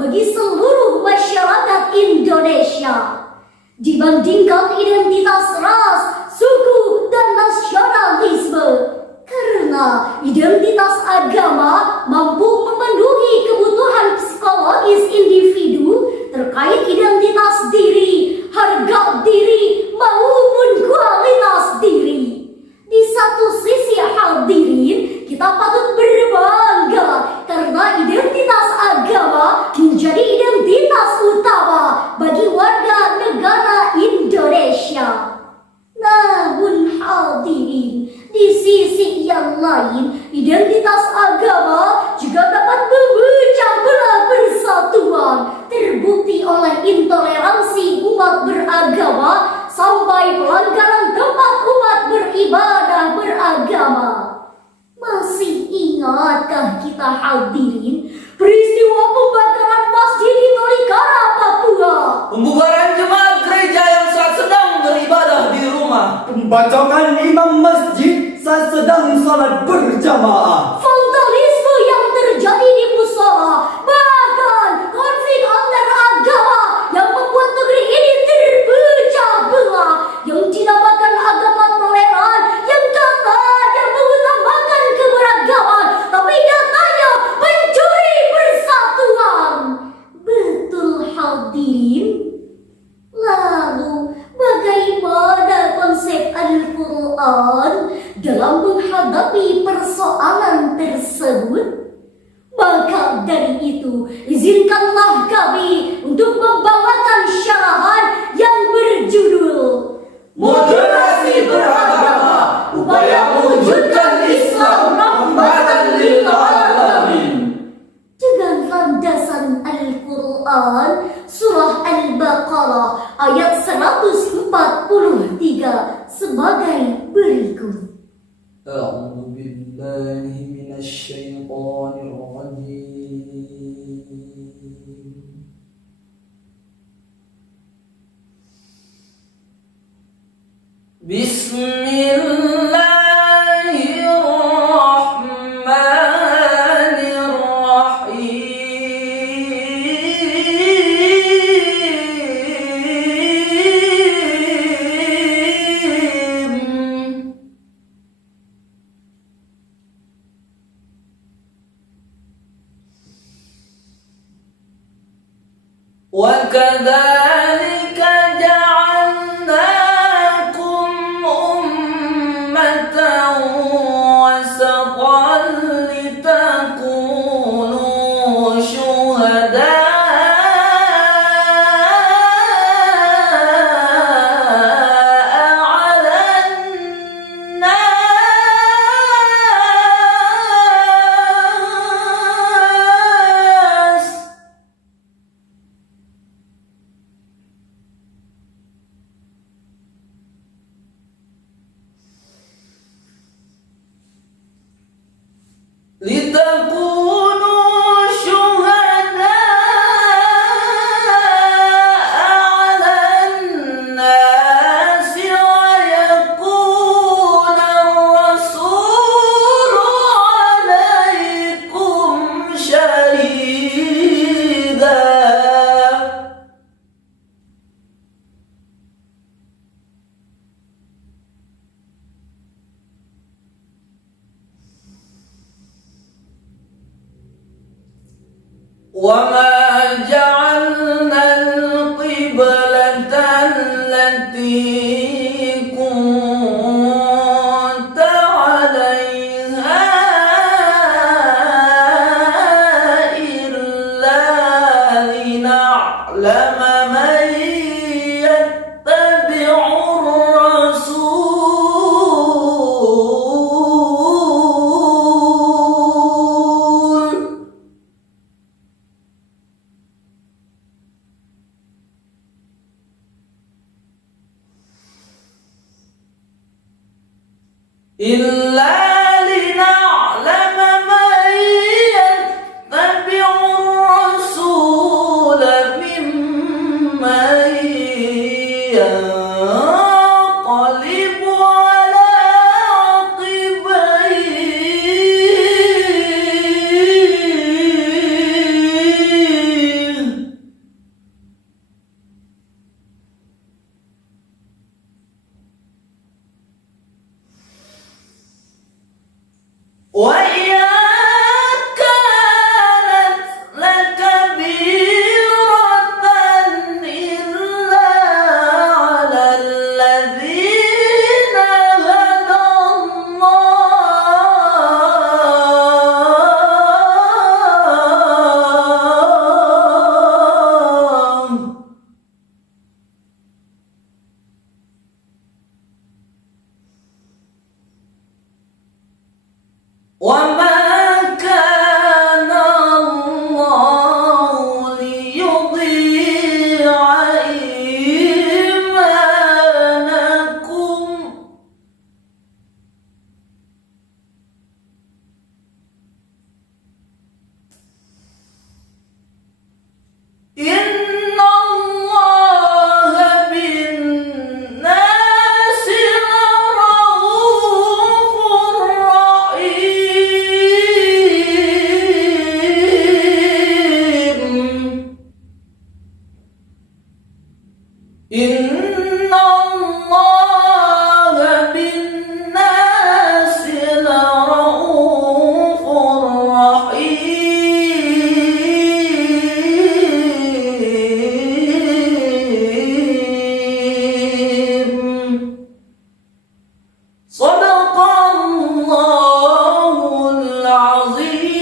bagi seluruh masyarakat Indonesia. Dibandingkan identitas ras, suku, dan nasionalisme, karena identitas agama mampu memenuhi kebutuhan psikologis individu terkait identitas diri, harga diri, maupun kualitas diri. Di satu sisi hadirin, kita patut berbangga karena identitas agama menjadi identitas utama bagi warga negara Indonesia. Namun hadirin, di sisi yang lain, identitas agama juga dapat memecah belah persatuan, terbukti oleh intoleransi umat beragama sampai pelanggaran tempat umat beribadah beragama. Masih ingatkah kita hadirin peristiwa pembakaran masjid di Tolikara, Papua? Pembubaran jemaat gereja yang saat sedang beribadah di rumah. Pembacokan imam masjid saat sedang salat berjamaah. Vandalisme yang terjadi di musola, bahkan konflik antar agama yang membuat negeri ini terpecah belah, yang dinamakan agama toleran, yang katanya mengutamakan keberagaman, tapi nyatanya mencuri persatuan. Betul hadirin? Lalu bagaimana konsep Al-Quran dalam menghadapi persoalan tersebut? Maka dari itu, izinkanlah kami untuk membawakan syarahan yang berjudul Moderasi beragama, upaya mewujudkan Islam rahmatan lil alamin. dengan landasan Al-Quran, Surah Al-Baqarah ayat 143 sebagai berikut. A'udzu billahi minasy syaithanir rajim. Bismillahirrahmanirrahim. وَكَذَلِكَ جَعَلْنَاكُمْ أُمَّةً وَسَطًا لِتَكُونُوا شُهَدَاءَ عَلَى النَّاسِ. لِتَكُونُوا شُهَدَاءَ عَلَى النَّاسِ وَيَكُونَ الرَّسُولُ عَلَيْكُمْ شَهِيدًا. وَمَا جَعَلْنَا الْقِبْلَةَ الَّتِي كُنتَ عَلَيْهَا إِلَّا لِنَعْلَمَ مَن يَتَّبِعُ الرَّسُولَ إِلَّا لِنَعْلَمَ مَن يَتَّبِعُ الرَّسُولَ مِمَّن يَنقَلِبُ عَلَى عَقِبَيْهِ Inna Allah bin nasi laraufur rahim. Sadaqallahul azim.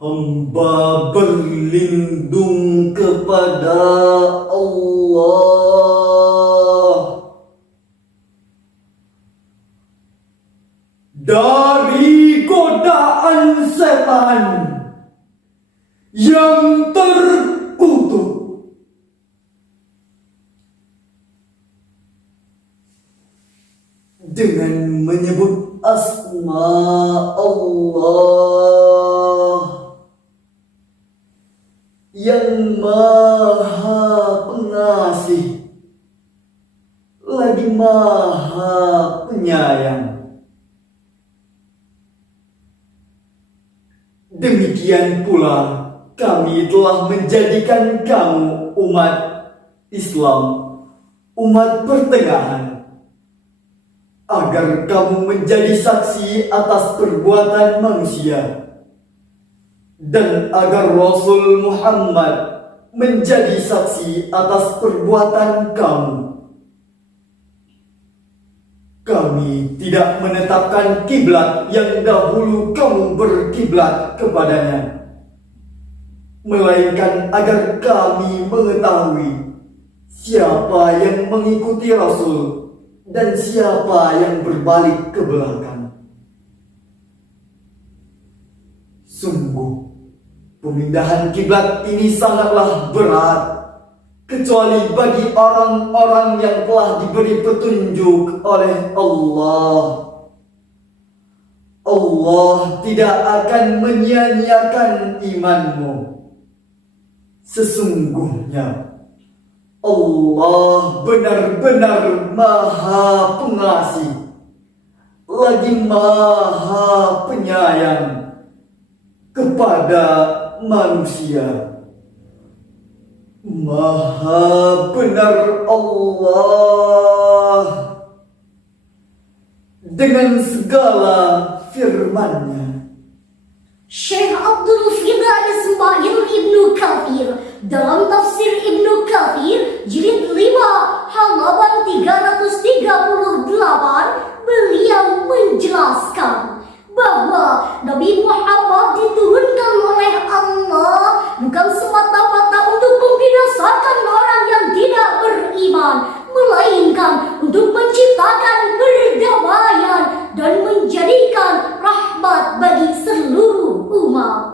Hamba berlindung kepada Allah dari godaan setan yang terkutuk. Dengan menyebut asma Allah yang Maha Pengasih lagi Maha Penyayang. Demikian pula kami telah menjadikan kamu umat Islam, umat pertengahan, agar kamu menjadi saksi atas perbuatan manusia, dan agar Rasul Muhammad menjadi saksi atas perbuatan kamu. Kami tidak menetapkan kiblat yang dahulu kamu berkiblat kepadanya, melainkan agar kami mengetahui siapa yang mengikuti Rasul dan siapa yang berbalik ke belakang. Sungguh, pemindahan kiblat ini sangatlah berat, kecuali bagi orang-orang yang telah diberi petunjuk oleh Allah. Allah tidak akan menyia-nyiakan imanmu. Sesungguhnya Allah benar-benar Maha Pengasih, lagi Maha Penyayang kepada manusia. Maha benar Allah dengan segala firman-Nya. Syekh Abdul Fida Ismail Ibnu Kathir dalam tafsir Ibnu Kathir jilid 5 halaman 338, beliau menjelaskan bahwa Nabi Muhammad diturunkan oleh Allah bukan semata-mata untuk membinasakan orang yang tidak beriman, melainkan untuk menciptakan perdamaian dan menjadikan rahmat bagi seluruh umat.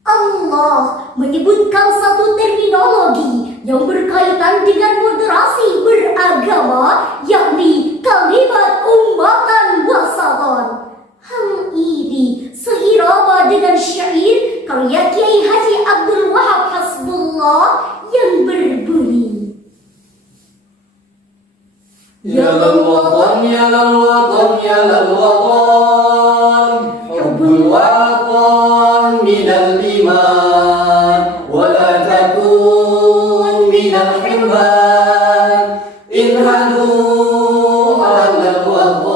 Allah menyebutkan satu terminologi yang berkaitan dengan moderasi beragama, yakni kalimat ummatan wasatan. Hal ini seirama dengan syair karya Kiai Haji Abdul Wahab Hasbullah yang berbunyi, Ya lal watan, ya lal watan, ya lal watan, hubbul watan minal iman, wa la takun minal himban, inhadu alal watan.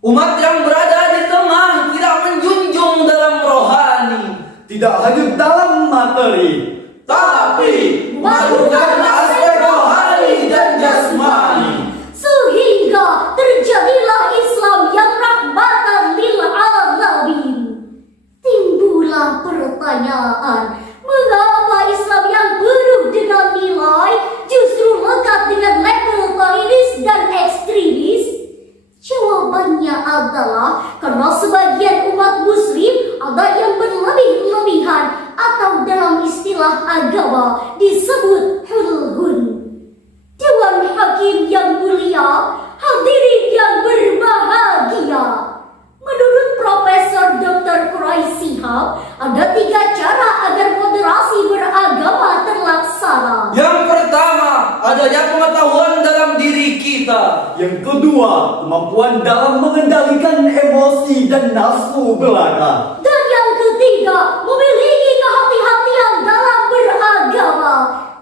Umat yang berada di tengah tidak menjunjung dalam rohani, Tidak hanya dalam materi, tapi melakukan aspek rohani dan jasmani. kita. Yang kedua, kemampuan dalam mengendalikan emosi dan nafsu belaka. Dan yang ketiga, memiliki kehati-hatian dalam beragama.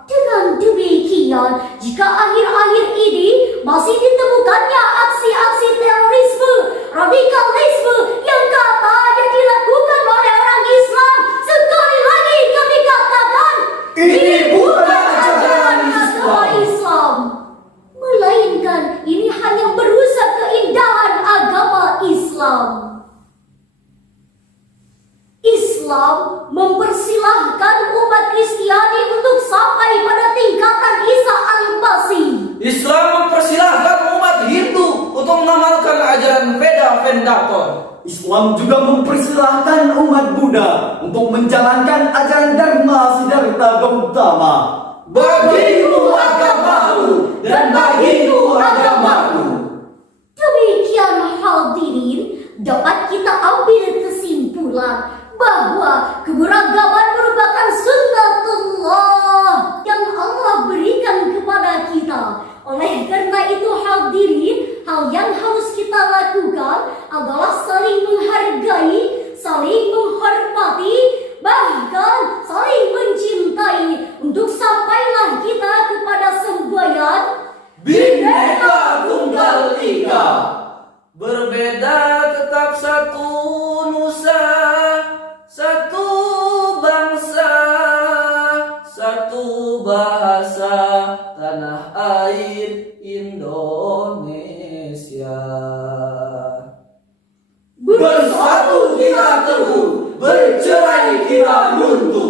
Dengan demikian, jika akhir-akhir ini masih ditemukannya aksi-aksi terorisme, radikalisme yang katanya dilakukan oleh orang Islam, sekali lagi kami katakan, Ini bukan ajaran agama Islam, melainkan ini hanya merusak keindahan agama Islam. Islam mempersilahkan umat Kristiani untuk sampai pada tingkatan Isa al-Masih. Islam mempersilahkan umat Hindu untuk mengamalkan ajaran Veda Vendaton. Islam juga mempersilahkan umat Buddha untuk menjalankan ajaran Dharma Siddhartha Gautama. Bagimu agamamu dan bagiku agamaku. Demikian hadirin, dapat kita ambil kesimpulan bahwa keberagaman merupakan sunnatullah yang Allah berikan kepada kita. Oleh karena itu hadirin, hal yang harus kita lakukan adalah saling menghargai, saling menghormati, bahkan saling mencintai untuk sampailah kita kepada semboyan Bhinneka Tunggal Ika. Berbeda tetap satu nusa, satu bangsa, satu bahasa, tanah air Indonesia. Bersatu kita teguh, bercerai kita runtuh.